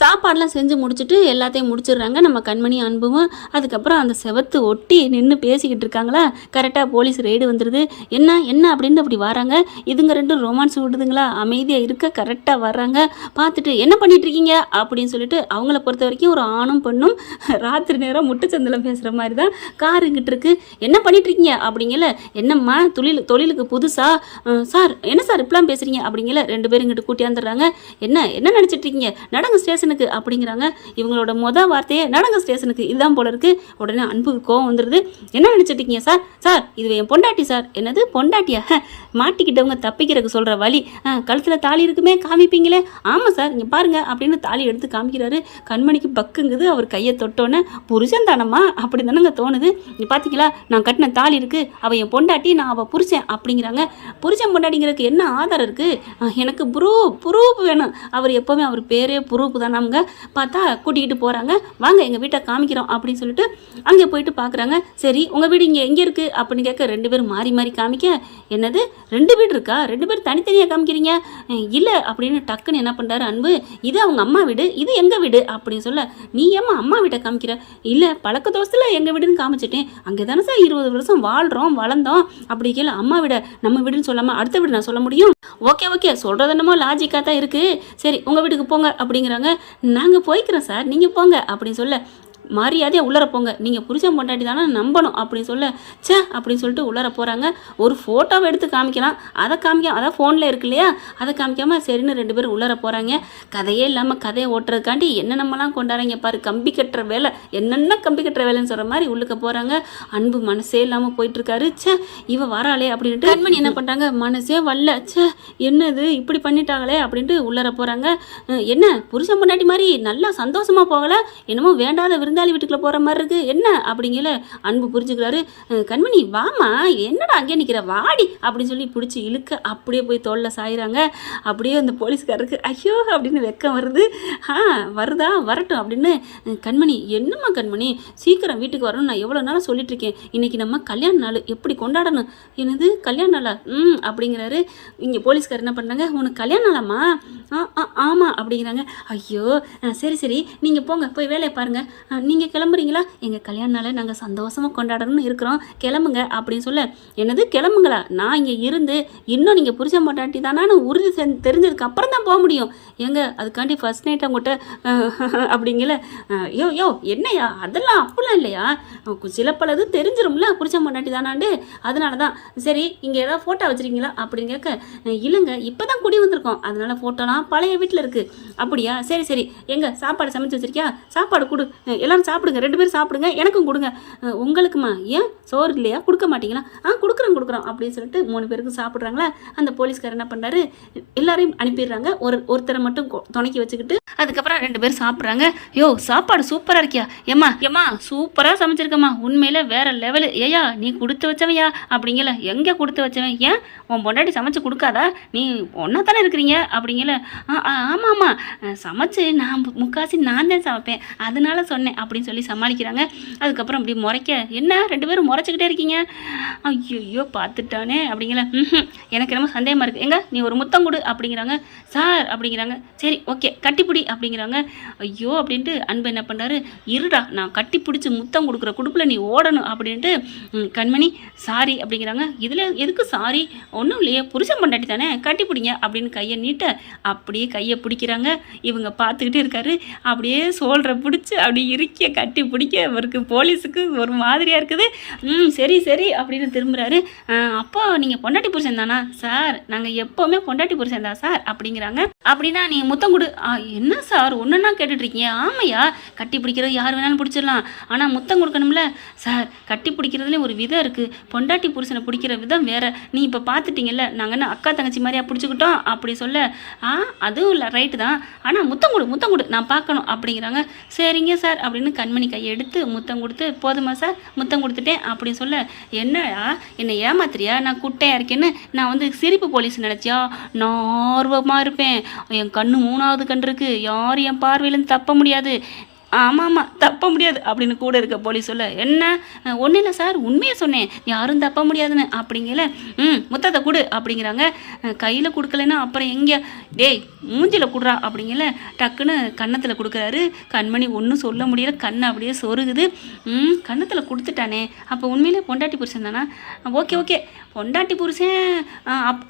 சாப்பாடெலாம் செஞ்சு முடிச்சுட்டு எல்லாத்தையும் முடிச்சிடுறாங்க நம்ம கண்மணி அன்பும். அதுக்கப்புறம் அந்த செவத்து ஒட்டி நின்று பேசிக்கிட்டு இருக்காங்களா, கரெக்டாக போலீஸ் ரெய்டு வந்துடுது. என்ன என்ன அப்படின்ட்டு அப்படி வராங்க. இதுங்க ரெண்டும் ரொமான்ஸ் விடுதுங்களா, அமைதியாக இருக்க கரெக்டாக வர்றாங்க. பார்த்துட்டு என்ன பண்ணிகிட்ருக்கீங்க அப்படின்னு சொல்லிட்டு அவங்கள பொறுத்த வரைக்கும் ஒரு ஆணும் பெண்ணும் ராத்திரி நேரம் முட்டுச்சந்தில் பேசுகிற மாதிரி தான் காருங்கிட்டு இருக்கு. என்ன பண்ணிகிட்ருக்கீங்க அப்படிங்கல, என்னம்மா தொழிலுக்கு புதுசா சார், என்ன சார் இப்பெல்லாம் பேசுகிறீங்க அப்படிங்கல, ரெண்டு பேரும் இங்கிட்டு கூட்டியாந்துடுறாங்க. என்ன என்ன நினச்சிட்ருக்கீங்க, நடங்க ஸ்டேஷனுக்கு அப்படிங்கிறாங்க. இவங்களோட வார்த்தையே நடங்க ஸ்டேஷனுக்கு இதுதான் போல இருக்கு. உடனே அன்புக்கு கோவம் வந்துடுது. என்ன நினச்சிட்ருக்கீங்க சார், சார் இது என் பொண்டாட்டி சார். என்னது பொண்டாட்டியா, மாட்டிக்கிட்டவங்க தப்பிக்கிறதுக்கு சொல்கிற வழி, கழுத்தில் தாலி இருக்குமே காமிப்பீங்களே. ஆமாம் சார் இங்கே பாருங்க அப்படின்னு தாலி எடுத்து காமிக்கிறாரு. கண்மணிக்கு பக்குங்குது. அவர் கையை தொட்டோன்னே புருஷன் தானம்மா அப்படி தானங்க தோணுது. நீ பார்த்தீங்களா நான் கட்டின தாலி இருக்குது, அவள் என் பொண்டாட்டி, நான் அவள் புருஷன் அப்படிங்கிறாங்க. புருஷன் பொண்டாட்டிங்கிறதுக்கு என்ன ஆதாரம் இருக்குது, எனக்கு ப்ரூஃப் வேணும். அவர் எப்போவுமே அவர் பேரே ப்ரூஃப் தானாங்க. பார்த்தா கூட்டிகிட்டு போகிறாங்க. வாங்க எங்கள் வீட்டை காமிக்கிறோம் அப்படின்னு சொல்லிட்டு அங்கே போயிட்டு பார்க்குறாங்க. சரி உங்கள் வீடு இங்கே எங்கே இருக்குது அப்படின்னு கேட்க, ரெண்டு பேரும் மாறி மாறி காமிக்க, என்னது ரெண்டு வீடு இருக்கா, ரெண்டு பேர் தனித்தனியாக காமிக்கிறீங்க, இல்லை அப்படின்னு டக்குன்னு என்ன பண்ணுறாரு அன்பு, இது அவங்க அம்மா வீடு, இது எங்கள் வீடு அப்படின்னு சொல்ல, நீ ஏம்மா அம்மா வீட்டை காமிக்கிற, இல்லை பழக்க தோசத்தில் எங்கள் வீடுன்னு காமிச்சிட்டேன், அங்கே தானே சார் 20 வருஷம் வாழ்கிறோம் வளர்ந்தோம், அப்படி கேள்வி அம்மா வீட நம்ம வீடுன்னு சொல்லாமல் அடுத்த வீடு நான் சொல்ல முடியும். ஓகே சொல்கிறது என்னமோ லாஜிக்காக தான் இருக்குது. சரி உங்கள் வீட்டுக்கு போங்க அப்படிங்கிறாங்க. நாங்கள் போய்க்கிறோம் சார் நீங்கள் போங்க அப்படின்னு சொல்ல, மரியாதையாக உள்ளர போங்க, நீங்கள் புருஷன் பொண்டாட்டி தானே நம்பணும் அப்படின்னு சொல்ல, சே அப்படின்னு சொல்லிட்டு உள்ளர போகிறாங்க. ஒரு ஃபோட்டோவை எடுத்து காமிக்கலாம், அதை அதான் ஃபோனில் இருக்கு இல்லையா, அதை காமிக்காமல் சரின்னு ரெண்டு பேரும் உள்ளர போகிறாங்க. கதையே இல்லாமல் கதையை ஓட்டுறதுக்காண்டி என்னென்னமெல்லாம் கொண்டாடுறாங்க பாரு, கம்பி கட்டுற வேலை, என்னென்ன கம்பி கட்டுற வேலைன்னு சொல்கிற மாதிரி உள்ளுக்க போகிறாங்க. அன்பு மனசே இல்லாமல் போயிட்டுருக்காரு. சே இவ வராளே அப்படின்ட்டு கண்மணி என்ன பண்ணுறாங்க, மனசே வரல, சே என்னது இப்படி பண்ணிட்டாங்களே அப்படின்ட்டு உள்ளர போகிறாங்க. என்ன புருஷன் பொண்டாட்டி மாதிரி நல்லா சந்தோஷமாக போகலை, என்னமோ வேண்டாத விருந்தாளி வீட்டுக்குள்ள போற மாதிரி இருக்கு என்ன அப்படிங்கல அன்பு புரிஞ்சுக்கிறாரு. கண்மணி வாமா, என்னடா அங்கே நிற்கிற, வாடி அப்படின்னு சொல்லி பிடிச்சி இழுக்க அப்படியே போய் தோளில் சாயிறாங்க. அப்படியே அந்த போலீஸ்காரருக்கு ஐயோ அப்படின்னு வெக்கம் வருது. வருதா வரட்டும் அப்படின்னு, கண்மணி என்னம்மா கண்மணி சீக்கிரம் வீட்டுக்கு வரணும், நான் எவ்வளோ நாளாக சொல்லிட்டு இருக்கேன், இன்னைக்கு நம்ம கல்யாண நாள் எப்படி கொண்டாடணும், என்னது கல்யாண நாளா அப்படிங்கிறாரு. இங்கே போலீஸ்கார் என்ன பண்ணாங்க, உனக்கு கல்யாண நாளாம்மா, ஆமாம் அப்படிங்கிறாங்க. ஐயோ சரி நீங்கள் போங்க போய் வேலையை பாருங்கள், நீங்கள் கிளம்புறீங்களா, எங்கள் கல்யாண நாளை நாங்கள் சந்தோஷமாக கொண்டாடணும்னு இருக்கிறோம், கிளம்புங்க அப்படின்னு சொல்ல, என்னது கிளம்புங்களா, நான் இங்கே இருந்து இன்னும் நீங்கள் புருஷன் பொண்டாட்டி தானான்னு உறுதி தெரிஞ்சதுக்கு அப்புறம் தான் போக முடியும், ஏங்க அதுக்காண்டி ஃபர்ஸ்ட் நைட் அவங்ககிட்ட அப்படிங்கல, யோ என்னையா அதெல்லாம் அப்படிலாம் இல்லையா, சில பலது தெரிஞ்சிரும்ல புருஷன் பொண்டாட்டி தானாண்டு, அதனால தான். சரி இங்கே ஏதாவது ஃபோட்டோ வச்சுருக்கீங்களா அப்படின்னு கேட்க, இல்லைங்க இப்போ தான் குடி வந்திருக்கோம், அதனால ஃபோட்டோலாம் பழைய வீட்டில் இருக்குது. அப்படியா சரி எங்க சாப்பாடு சமைச்சு வச்சிருக்கியா, சாப்பாடு கொடு, எல்லாரும் சாப்பிடுங்க, ரெண்டு பேரும் சாப்பிடுங்க, எனக்கும் கொடுங்க. உங்களுக்குமா, ஏன் சோறு இல்லையா, கொடுக்க மாட்டீங்களா, கொடுக்குறோம் அப்படின்னு சொல்லிட்டு 3 பேருக்கும் சாப்பிட்றாங்களா. அந்த போலீஸ்கார் என்ன பண்ணுறாரு, எல்லாரையும் அனுப்பிடுறாங்க, ஒருத்தரை மட்டும் துணைக்கி வச்சுக்கிட்டு. அதுக்கப்புறம் 2 பேரும் சாப்பிட்றாங்க. யோ சாப்பாடு சூப்பராக இருக்கியா, ஏம்மா சூப்பராக சமைச்சிருக்கம்மா, உண்மையில வேற லெவலு, ஏயா நீ கொடுத்து வச்சவையா அப்படிங்கல, எங்கே கொடுத்து வச்சவன், ஏன் உன் பொண்டாட்டி சமைச்சு கொடுக்காதா, நீ ஒன்றா தானே இருக்கிறீங்க அப்படிங்கல, ஆமாம் சமைச்சு நான் முக்காசி நான் தான் சமைப்பேன் அதனால சொன்னேன் அப்படின்னு சொல்லி சமாளிக்கிறாங்க. அதுக்கப்புறம் அப்படி முறைக்க, என்ன 2 பேரும் முறைச்சிக்கிட்டே இருக்கீங்க, ஐயோ பார்த்துட்டானே அப்படிங்கிற, எனக்கு என்னமோ சந்தேகமாக இருக்குது, எங்க நீ ஒரு முத்தம் கொடு அப்படிங்கிறாங்க. சார் அப்படிங்கிறாங்க. சரி ஓகே கட்டிப்பிடி அப்படிங்கிறாங்க. ஐயோ அப்படின்ட்டு அன்பு என்ன பண்ணுறாரு, இருடா நான் கட்டி பிடிச்சி முத்தம் கொடுக்குற குடுப்பில் நீ ஓடணும் அப்படின்ட்டு, கண்மணி சாரி அப்படிங்கிறாங்க. இதில் எதுக்கு சாரி, ஒன்றும் இல்லையே புருஷன் பொண்டாட்டி தானே கட்டி பிடிங்க அப்படின்னு கையை நீட்ட, அப்படியே கையை பிடிக்கிறாங்க. இவங்க பார்த்துக்கிட்டே இருக்காரு. அப்படியே சோல்ற பிடிச்சி அப்படி இருக்கிய கட்டி பிடிக்க அவருக்கு போலீஸுக்கு ஒரு மாதிரியாக இருக்குது. சரி அப்படின்னு திரும்புகிறாரு. அப்போ நீங்கள் பொண்டாட்டி புருஷன் தானா சார், நாங்கள் எப்போவுமே பொண்டாட்டி புருஷன் தான் சார் அப்படிங்கிறாங்க. அப்படின்னா நீங்கள் முத்தம் கொடு, என்ன சார் ஒன்றுன்னா கேட்டுட்ருக்கீங்க, ஆமையா கட்டி பிடிக்கிறது யார் வேணாலும் பிடிச்சிடலாம், ஆனால் முத்தம் கொடுக்கணும்ல சார், கட்டி பிடிக்கிறதுலேயும் ஒரு விதம் இருக்குது, பொண்டாட்டி புருஷனை பிடிக்கிற விதம் வேறு, நீ இப்போ பார்த்துட்டீங்கல்ல நாங்கள் என்ன அக்கா தங்கச்சி மாதிரியா பிடிச்சிக்கிட்டோம் அப்படி சொல்ல, அதுவும் இல்லை ரைட்டு தான், ஆனால் முத்தம் கொடு நான் பார்க்கணும் அப்படிங்கிறாங்க. சரிங்க சார் அப்படின்னு கண்மணி கையை எடுத்து முத்தம் கொடுத்து, போதுமா சார் முத்தம் கொடுத்துட்டேன் அப்படின்னு சொல்ல, என்னடா என்னை ஏமாத்திரியா, நான் குட்டையாக இருக்கேன்னு நான் வந்து சிரிப்பு போலீஸ் நினச்சியா, நான் ஆர்வமாக இருப்பேன், என் கண்ணு 3வது கண் இருக்குது, யாரும் என் பார்வையிலேருந்து தப்ப முடியாது, ஆமாம் ஆமாம் தப்ப முடியாது அப்படின்னு கூட இருக்க போலீஸ் சொல்ல என்ன ஒன்றும் இல்லை சார் உண்மையை சொன்னேன் யாரும் தப்ப முடியாதுன்னு அப்படிங்கல முத்தத்தை கொடு அப்படிங்கிறாங்க கையில் கொடுக்கலன்னா அப்புறம் எங்கே டேய் மூஞ்சில் கொடுறா அப்படிங்கல டக்குன்னு கன்னத்தில் கொடுக்குறாரு கண்மணி ஒன்றும் சொல்ல முடியல கண்ணை அப்படியே சொருகுது கன்னத்தில் கொடுத்துட்டானே அப்போ உண்மையிலே பொண்டாட்டி புருஷன் தானா ஓகே ஓகே பொண்டாட்டி புருஷன்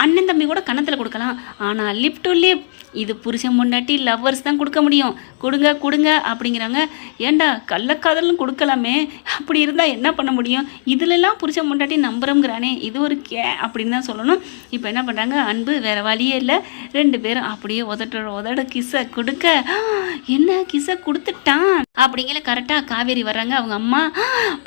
அண்ணன் தம்பி கூட கன்னத்தில் கொடுக்கலாம் ஆனால் லிப் டு லிப் இது புருஷன் பொண்டாட்டி லவ்வர்ஸ் தான் கொடுக்க முடியும் கொடுங்க கொடுங்க அப்படிங்கிறாங்க ஏண்டா கள்ளக்காதலும் கொடுக்கலாமே அப்படி இருந்தால் என்ன பண்ண முடியும் இதுலெல்லாம் புருஷன் பொண்டாட்டி நம்புறோங்கிறானே இது ஒரு அப்படின்னு தான் சொல்லணும் இப்போ என்ன பண்ணுறாங்க அன்பு வேறு வழியே இல்லை 2 பேரும் அப்படியே உதட கிஸ்ஸை கொடுக்க என்ன கிஸ்ஸை கொடுத்துட்டான் அப்படிங்கிற கரெக்டாக காவேரி வர்றாங்க அவங்க அம்மா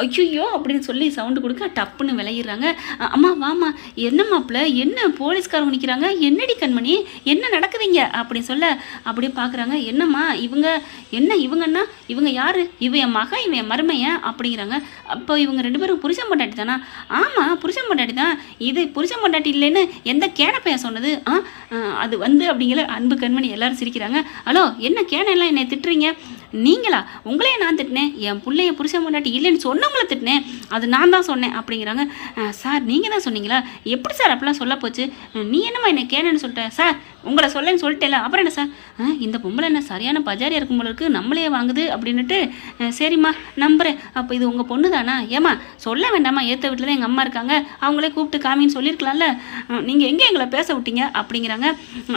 ஐயோ அப்படின்னு சொல்லி சவுண்டு கொடுக்க டப்புன்னு விளையிடுறாங்க அம்மா வாமா என்ன மாப்பிள்ள என்ன போலீஸ்காரங்க நிற்கிறாங்க என்னடி கண்மணி என்ன நடக்குதுங்க அப்படின்னு சொல்ல அப்படியே பார்க்குறாங்க என்னம்மா இவங்கன்னா இவங்க யாரு இவன் மகன் இவன் மருமையன் அப்படிங்கிறாங்க அப்போ இவங்க 2 பேரும் புருஷன் பொண்டாட்டி தானா ஆமாம் புருஷன் பொண்டாட்டி தான் இது புருஷன் பொண்டாட்டி இல்லைன்னு எந்த கேனப்பையன் சொன்னது அது அப்படிங்கிற அன்பு கண்மணி எல்லாரும் சிரிக்கிறாங்க ஹலோ என்ன கேனெல்லாம் என்னை திட்டுறீங்க நீங்களா உங்களையே நான் திட்டினேன் என் பிள்ளைய புருஷன் பொண்டாட்டி இல்லைன்னு சொன்னவங்கள திட்டினேன் அது நான் தான் சொன்னேன் அப்படிங்கிறாங்க சார் நீங்கள் தான் சொன்னீங்களா எப்படி சார் அப்படிலாம் சொல்ல போச்சு நீ என்னம்மா என்னை கேனன்னு சொல்லிட்டேன் சார் உங்களை சொல்லேன்னு சொல்லிட்டேல அப்புறம் என்ன சார் இந்த பொம்பளை என்ன சரியான பஜாரியாக இருக்கும் போல இருக்கு நம்மளையே வாங்குது அப்படின்னுட்டு சரிம்மா நம்புகிறேன் அப்போ இது உங்கள் பொண்ணு தானா ஏம்மா சொல்ல வேண்டாமா ஏற்ற வீட்டில் தான் எங்கள் அம்மா இருக்காங்க அவங்களே கூப்பிட்டு காமின்னு சொல்லியிருக்கலாம்ல நீங்கள் எங்கே எங்களை பேச விட்டீங்க அப்படிங்கிறாங்க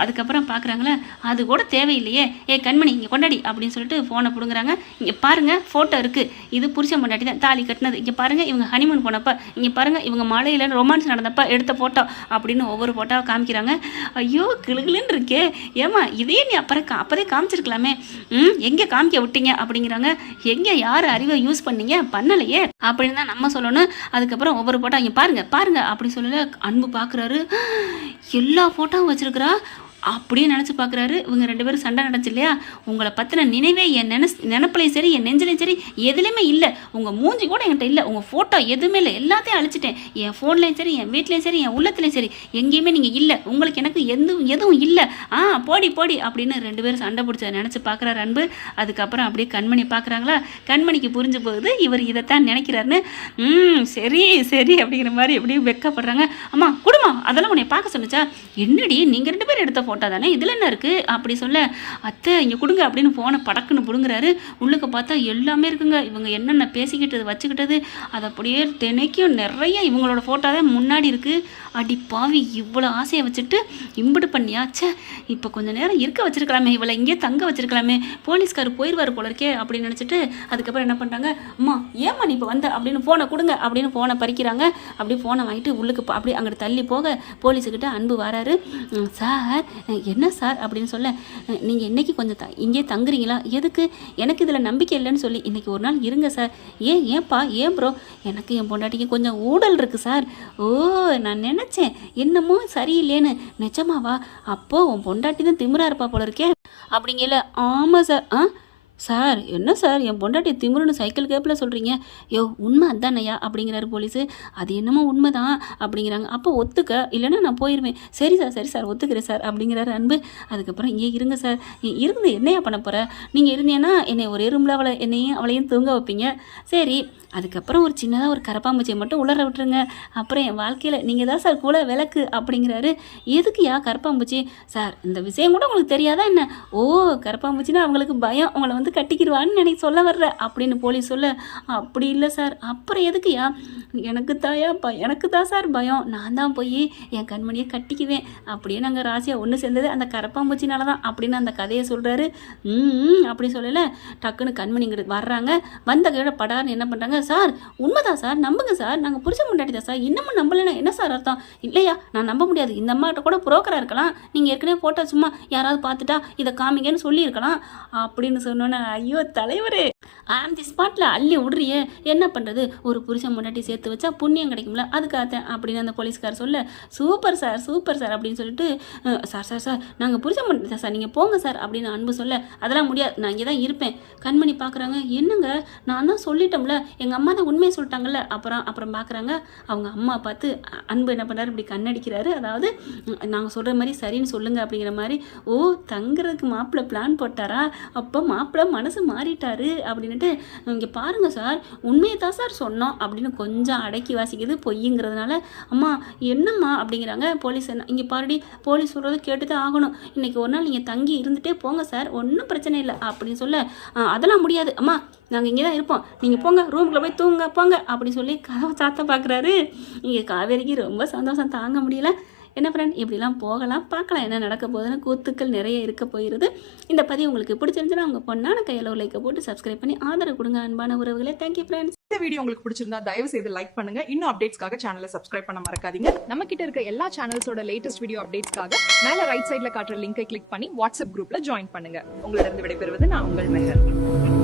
அதுக்கப்புறம் பார்க்குறாங்களே அது கூட தேவையில்லையே கண்மணி இங்கே கொண்டாடி அப்படின்னு சொல்லிட்டு ஃபோனை பிடுங்குறாங்க இங்கே பாருங்கள் ஃபோட்டோ இருக்குது இது புருஷன் பொண்டாட்டி தான் தாலி கட்டினது இங்கே பாருங்கள் இவங்க ஹனிமூன் போனப்போ இங்கே பாருங்கள் இவங்க மலையில் ரொமான்ஸ் நடந்தப்போ எடுத்த ஃபோட்டோ அப்படின்னு ஒவ்வொரு ஃபோட்டோவை காமிக்கிறாங்க ஐயோ கிளுகிளுன்னு இருக்கே ஏமா இதே நீ அப்போதே காமிச்சிருக்கலாமே எங்கே காமிக்க விட்டீங்க அப்படிங்கிறாங்க எங்கே யார் அறிவை யூஸ் பண்ணீங்க பண்ணலையே அப்படின்னு தான் நம்ம சொல்லணும் அதுக்கப்புறம் ஒவ்வொரு ஃபோட்டோ இங்கே பாருங்க அப்படி சொல்லல அன்பு பார்க்குறாரு எல்லா ஃபோட்டோவும் வச்சிருக்கிறா அப்படியே நினச்சி பார்க்குறாரு இவங்க 2 பேரும் சண்டை நடந்துச்சு இல்லையா உங்களை பற்றின நினைவே என் நினப்பிலையும் சரி என் நெஞ்சிலையும் சரி எதுலேயுமே இல்லை உங்கள் மூஞ்சி கூட என்கிட்ட இல்லை உங்கள் ஃபோட்டோ எதுவுமே இல்லை எல்லாத்தையும் அழிச்சிட்டேன் என் ஃபோன்லேயும் சரி என் வீட்லேயும் சரி என் உள்ளத்துலேயும் சரி எங்கேயுமே நீங்கள் இல்லை உங்களுக்கு எனக்கு எதுவும் இல்லை போடி அப்படின்னு 2 பேரும் சண்டை பிடிச்ச நினச்சி பார்க்குறாரு அன்பு அதுக்கப்புறம் அப்படியே கண்மணி பார்க்குறாங்களா கண்மணிக்கு புரிஞ்சு போகுது இவர் இதைத்தான் நினைக்கிறாருன்னு சரி அப்படிங்கிற மாதிரி எப்படியும் வெக்கப்படுறாங்க அம்மா குடுமா அதெல்லாம் உன்னை பார்க்க சொன்னிச்சா என்னடி நீங்கள் 2 பேரும் எடுத்த ஃபோட்டோ தானே இதில் என்ன இருக்குது அப்படி சொல்ல அத்தை இங்கே கொடுங்க அப்படின்னு போன படக்குன்னு பிடுங்குறாரு உள்ளுக்கு பார்த்தா எல்லாமே இருக்குங்க இவங்க என்னென்ன பேசிக்கிட்டது வச்சுக்கிட்டது அது அப்படியே தினைக்கும் நிறைய இவங்களோட ஃபோட்டோ தான் முன்னாடி இருக்குது அடி பாவி இவ்வளோ ஆசையை வச்சுட்டு இம்பிடு பண்ணியாச்சே இப்போ கொஞ்சம் நேரம் இருக்க வச்சிருக்கலாமே இவளை இங்கே தங்க வச்சிருக்கலாமே போலீஸ்கார் போயிடுவார் போல இருக்கே அப்படின்னு நினச்சிட்டு அதுக்கப்புறம் என்ன பண்ணுறாங்க அம்மா ஏம்மா நீ இப்போ வந்த அப்படின்னு ஃபோனை கொடுங்க அப்படின்னு ஃபோனை பறிக்கிறாங்க அப்படி ஃபோனை வாங்கிட்டு உள்ளுக்கு அப்படி அங்கிட்டு தள்ளி போக போலீஸுக்கிட்ட அன்பு வராரு சார் என்ன சார் அப்படின்னு சொல்ல நீங்கள் இன்றைக்கி கொஞ்சம் இங்கே தங்குறீங்களா எதுக்கு எனக்கு இதில் நம்பிக்கை இல்லைன்னு சொல்லி இன்றைக்கி ஒரு நாள் இருங்க சார் ஏன்ப்பா ஏன் ப்ரோ எனக்கு என் பொண்டாட்டிக்கு கொஞ்சம் ஊடல் இருக்குது சார் ஓ நான் நினச்சேன் என்னமோ சரியில்லைன்னு நிஜமாவா அப்போது உன் பொண்டாட்டி தான் திமிரா இருப்பா போல இருக்கே அப்படிங்கல ஆமாம் சார் சார் என்ன சார் என் பொண்டாட்டி திமிருன்னு சைக்கிள் கேப்பில் சொல்கிறீங்க உண்மை அதானையா அப்படிங்கிறாரு போலீஸு அது என்னமோ உண்மை தான் அப்படிங்கிறாங்க அப்போ ஒத்துக்க இல்லைன்னா நான் போயிடுவேன் சரி சார் ஒத்துக்கிறேன் சார் அப்படிங்கிறாரு அன்பு அதுக்கப்புறம் இங்கே இருங்க சார் இருந்து என்னையா பண்ண போகிற நீங்கள் இருந்தீங்கன்னா என்னை ஒரே ரூமில் அவளையும் தூங்க வைப்பீங்க சரி அதுக்கப்புறம் ஒரு சின்னதாக ஒரு கரப்பாம்பூச்சியை மட்டும் உலர விட்டுருங்க அப்புறம் என் வாழ்க்கையில் நீங்கள் தான் சார் கூட விளக்கு அப்படிங்கிறாரு எதுக்குயா கரப்பாம்பூச்சி சார் இந்த விஷயம் கூட உங்களுக்கு தெரியாதா என்ன கரப்பாம்பூச்சின்னா அவங்களுக்கு பயம் அவங்கள வந்து கட்டிக்கிடுவான்னு சொல்ல வர்ற அப்படின்னு போலீஸ் சொல்ல அப்படி இல்லை சார் அப்புறம் எதுக்குயா எனக்கு தான் சார் பயம் நான் தான் போய் என் கண்மணியை கட்டிக்குவேன் அப்படியே நாங்கள் ராசியாக ஒன்று சேர்ந்தது அந்த கரப்பாம்பூச்சினால தான் அப்படின்னு அந்த கதையை சொல்கிறாரு அப்படி சொல்லலை டக்குன்னு கண்மணி இங்கிட்டு வர்றாங்க வந்த கீழே படார்னு என்ன பண்ணுறாங்க சார் உண்மைதான் சார் நம்புங்க சார் நாங்கள் புருஷன் முன்னாடி தான் சார் இன்னமும் நம்பலைன்னா என்ன சார் அர்த்தம் இல்லையா நான் நம்ப முடியாது இந்த அம்மாட்ட கூட புரோக்கராக இருக்கலாம் நீங்கள் ஏற்கனவே போட்டோ சும்மா யாராவது பார்த்துட்டா இதை காமிங்கன்னு சொல்லியிருக்கலாம் அப்படின்னு சொன்னோன்னே ஐயோ தலைவரே அந்த ஸ்பாட்டில் அள்ளி விட்றியே, என்ன பண்ணுறது, ஒரு புருஷன் முன்னாடி சேர்த்து வச்சா புண்ணியம் கிடைக்கும்ல, அதுக்காகத்தேன் அப்படின்னு அந்த போலீஸ்கார் சொல்ல, சூப்பர் சார் சூப்பர் சார் அப்படின்னு சொல்லிட்டு, சார் சார் சார் நாங்கள் புருஷன் பண்ணுறேன் சார், நீங்கள் போங்க சார் அப்படின்னு அன்பு சொல்ல, அதெல்லாம் முடியாது, நான் இங்கே தான் இருப்பேன். கண்மணி பார்க்குறாங்க, என்னங்க நான் தான் சொல்லிட்டோம்ல, எங்கள் அம்மா தான் உண்மையை சொல்லிட்டாங்கல்ல. அப்புறம் பார்க்குறாங்க, அவங்க அம்மா பார்த்து அன்பு என்ன பண்ணுறாரு, இப்படி கண்ணடிக்கிறாரு. அதாவது நாங்கள் சொல்கிற மாதிரி சரின்னு சொல்லுங்க அப்படிங்கிற மாதிரி. ஓ, தங்குறதுக்கு மாப்பிள்ளை பிளான் போட்டாரா, அப்போ மாப்பிள்ளை மனசு மாறிட்டாரு அப்படின்ட்டு, இங்கே பாருங்க சார், உண்மையை தான் சார் சொன்னோம் அப்படின்னு கொஞ்சம் அடக்கி வாசிக்குது பொய்யுங்கிறதுனால. அம்மா என்னம்மா அப்படிங்கிறாங்க. போலீஸ் என்ன, இங்கே பாருடி, போலீஸ் சொல்கிறது கேட்டு தான் ஆகணும், இன்றைக்கி ஒரு நாள் நீங்கள் தங்கி இருந்துகிட்டே போங்க சார், ஒன்றும் பிரச்சனை இல்லை அப்படின்னு சொல்ல, அதெல்லாம் முடியாது அம்மா, நாங்கள் இங்கே தான் இருப்போம், நீங்கள் போங்க ரூமுக்குள்ளே போய் தூங்க போங்க அப்படின்னு சொல்லி கதவை சாத்த பார்க்குறாரு. இங்கே காவேரிக்கு ரொம்ப சந்தோஷம் தாங்க முடியல. என்ன ஃப்ரெண்ட், இப்படிலாம் போகலாம், பார்க்கலாம் என்ன நடக்க போகுதுன்னு. கூத்துக்கள் நிறைய இருக்க போயிடுது. இந்த பதிவு உங்களுக்கு பிடிச்சிருந்துச்சுன்னா உங்கள் பொண்ணான கையில் ஒரு லைக்கை போட்டு சப்ஸ்கிரைப் பண்ணி ஆதரவு கொடுங்க அன்பான உறவுகளே. Thank you friends. இந்த வீடியோ உங்களுக்கு பிடிச்சிருந்தா தயவு செய்து லைக் பண்ணுங்க. இன்னும் அப்டேட்ஸ்க்காக சேனலை சப்ஸ்கிரைப் பண்ண மறக்காதீங்க. நம்ம கிட்ட இருக்க எல்லா சேனல்ஸோட லேட்டஸ்ட் வீடியோ அப்டேட்ஸ்க்காக மேல ரைட் சைடுல காட்டுற லிங்கை கிளிக் பண்ணி வாட்ஸ்அப் குரூப்ல ஜாயின் பண்ணுங்க. உங்களிடம் விடைபெறுவது நான் உங்கள் மெஹர்.